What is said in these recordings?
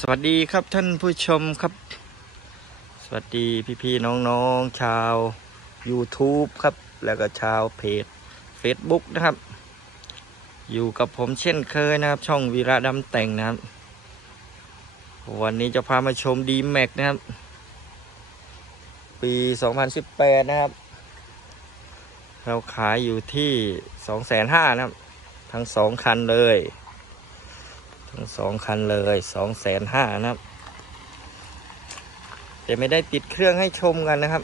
สวัสดีครับท่านผู้ชมครับ สวัสดีพี่ๆน้องๆ ชาว YouTube ครับ แล้วก็ชาวเพจ Facebook นะครับ อยู่กับผมเช่นเคยนะครับ ช่องวีระดำแต่งนะครับ วันนี้จะพามาชม d m a x นะครับ ปี 2018 นะครับ เราขายอยู่ที่ 2,500 นะครับ ทั้งสองคันเลย สองคันเลยสองแสนห้านะครับแต่ไม่ได้ติดเครื่องให้ชมกันนะครับ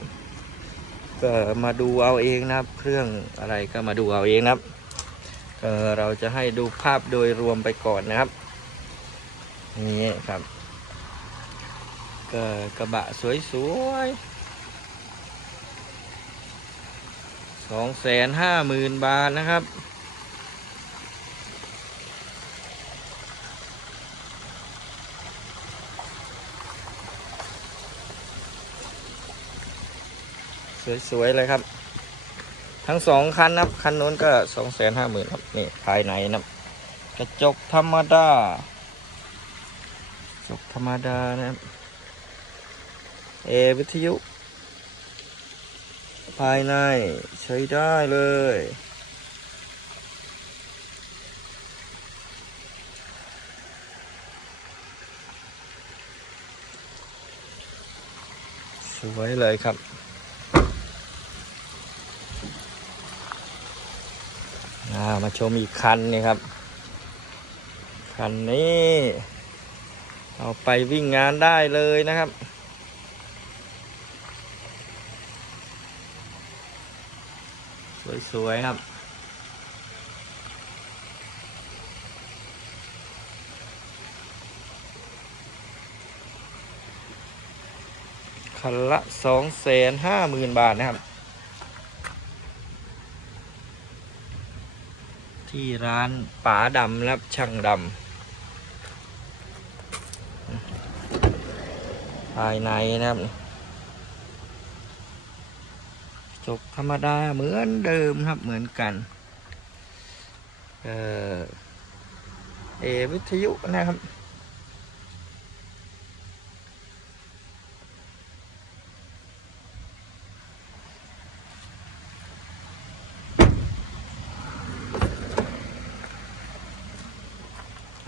ก็มาดูเอาเองนะครับ เครื่องอะไรก็มาดูเอาเองนะครับเราจะให้ดูภาพโดยรวมไปก่อนนะครับนี่ครับก็กระบะสวยๆสองแสนห้าหมื่นบาทนะครับ สวยๆเลยครับ ทั้งสองคันนะครับ คันนู้นก็สองแสนห้าหมื่นครับนี่ภายในนะครับ กระจกธรรมดา กระจกธรรมดานะครับเอวิทยุ ภายในใช้ได้เลยสวยเลยครับ อ่ามาชมอีกคันนี่ครับ คันนี้ เอาไปวิ่งงานได้เลยนะครับ สวย ๆ ครับคันละสองแสนห้าหมื่นบาทนะครับ ที่ร้านป๋าดำนะครับช่างดำภายในนะครับจบธรรมดาเหมือนเดิมครับเหมือนกันเออเอวิทยุนะครับ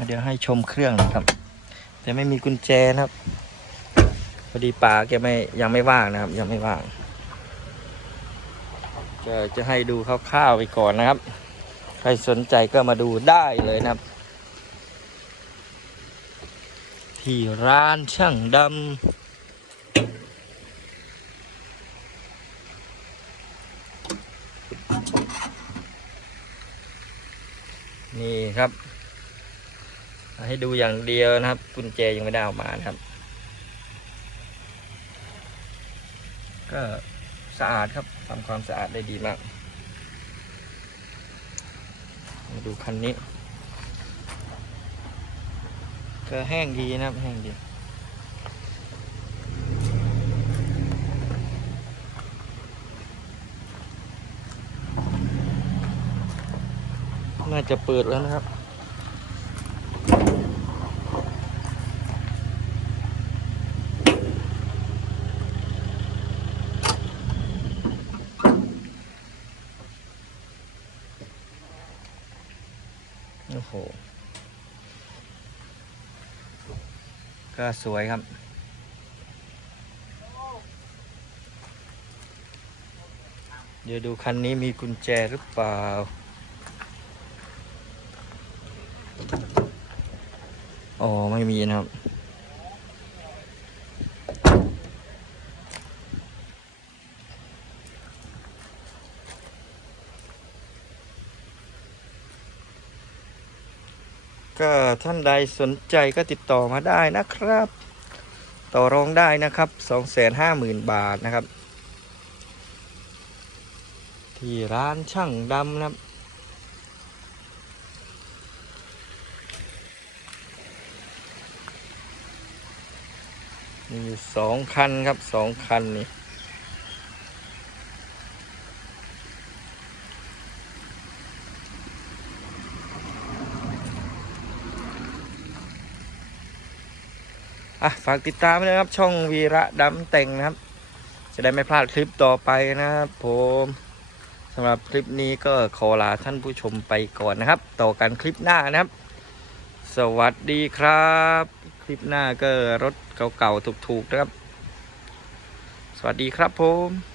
เดี๋ยวให้ชมเครื่องนะครับ แต่ไม่มีกุญแจนะครับ พอดีป่าแกไม่ยังไม่ว่างนะครับ ยังไม่ว่าง จะจะให้ดูคร่าวๆไปก่อนนะครับ ใครสนใจก็มาดูได้เลยนะครับ ที่ร้านช่างดำนี่ครับ ให้ดูอย่างเดียวนะครับกุญแจยังไม่ได้เอามานะครับ ก็สะอาดครับทำความสะอาดได้ดีมาก มาดูคันนี้ ก็แห้งดีนะครับแห้งดีน่าจะเปิดแล้วนะครับ อ้โห ก็สวยครับ เดี๋ยวดูคันนี้มีกุญแจหรือเปล่า อ๋อ ไม่มีนะครับ ก็ท่านใดสนใจก็ติดต่อมาได้นะครับ ต่อรองได้นะครับ 250,000 บาทนะครับ ที่ร้านช่างดำนะครับมีอยู่สองคันครับสองคันนี่ อะฝากติดตามด้วยนะครับ ช่องวีระดำแต่งนะครับ จะได้ไม่พลาดคลิปต่อไปนะครับผมสำหรับคลิปนี้ก็ขอลาท่านผู้ชมไปก่อนนะครับ ต่อกันคลิปหน้านะครับ สวัสดีครับ คลิปหน้าก็รถเก่าๆถูกๆนะครับ สวัสดีครับผม